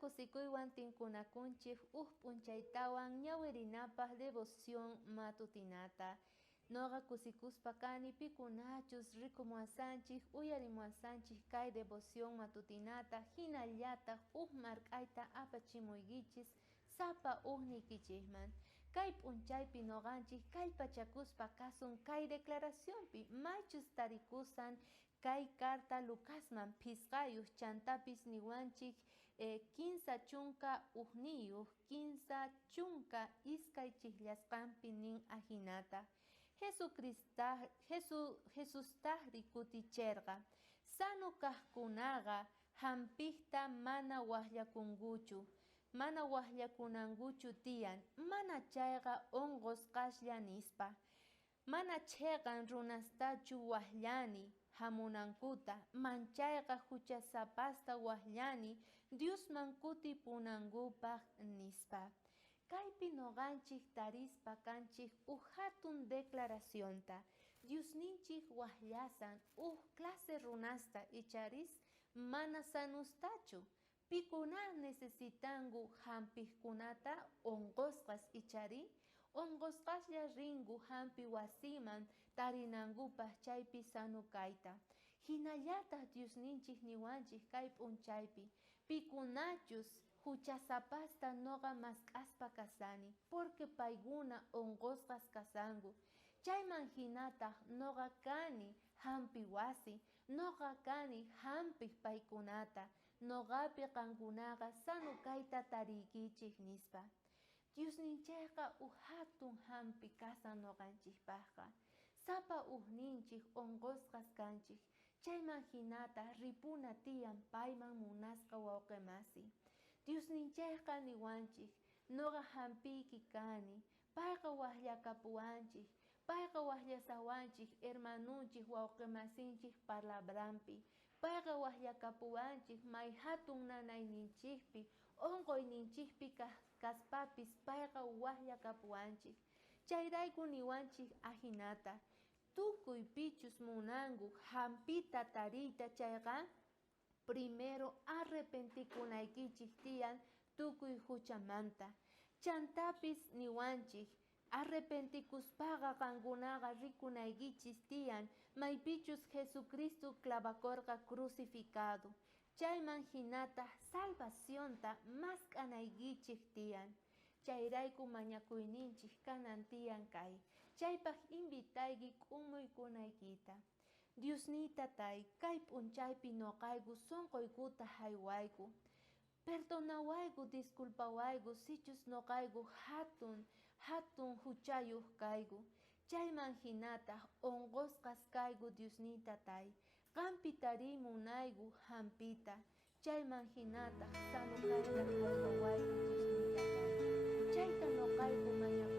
kusikuiwan tinkunakunchik p'unchaytawan ñawirinapaq devoción matutinata. Noqa kusikuspa kani pikunachus rikumuasanchik uyarimuasanchik kay devoción matutinata hinallataq mark'ayta apachimuykichis sapa nikichisman. Kay p'unchaypi noqanchik kallpachakuspa kasun kay declaracionpi maychus tarikusan kay carta Lucasman phisqayuq chantapis niwanchik 15 chunka uqniyuq 15 chunka iskay chikllashqanpi nin ahinata. Jesustaqri kuticherqa sano kaqkunaqa hampikta mana waqllakunguchu, mana waqllakunanguchu tiyan, mana chayqa onqosqashlla nispa. Mana chayqan runastachu waqllani hamunankuta, manchayqa huchasapasta waqllani Diosman kutipunankupaq nispa. Kaypi noqanchik tarispa kanchik hatun declaracionta. Diosninchik waqllasan clase runasta icharis mana sanustachu. Pikuna necesitangu hampikkunata onqosqas ichari, onqosqaslla ringu hampi wasiman tarinankupas chaypi sanu kayta. Hinallataq Diosninchik niwanchik kay p'unchaypi pikunachus huchasapasta noqa mask'aspa kasani porque payguna onqosqas kasanku. Chayman hinataq noqa kani hampi wasi, noqa kani hampik paykunata, noqapi qankunaqa sanu kayta tariykichik nispa. Diosninchayqa hatun hampi kasan noqanchikpaqqa. Sapa ninchik onqosqas kanchik. Chayman hinata ripuna tiyan payman munasqa wawqimasi. Diosninchayqa niwanchik noqa hampiyki kani, payqa waqllakapuwanchik, payqa waqllasawanchik hermanunchik wawqimasinchik palabrampi, payqa waqllakapuwanchik may hatun nanayninchikpi, onqoyninchikpi kaspapis payqa waqllakapuwanchik. Chayrayku niwanchik ahinata, tukuy pichus munanku hampita tariyta chayqa, primero arrepentikunaykichik tiyan tukuy huchamanta. Chantapis niwanchik arrepentikuspaqa qankunaqa rikunaykichis tiyan maypichus Jesucristo clavakorqa crucificado. Chayman hinata salvacionta mask'anaykichik tiyan. Chayrayku mañakuyninchik kanan tiyan kay. Chaypaq invitayki k'umuykunaykita. Diosnita tay, kay p'unchaypi noqayku sunquykuta haywayku. Perdonawayku, disculpawayku, sichus noqayku hatun huchayuq kayku. Chayman hinataq onqosqas kayku Diosnita tay. Qampi tarimunayku hampita. Chayman hinataq sanu kayta haywayku Diosnita tay. Chayta noqayku mañakuyninchik.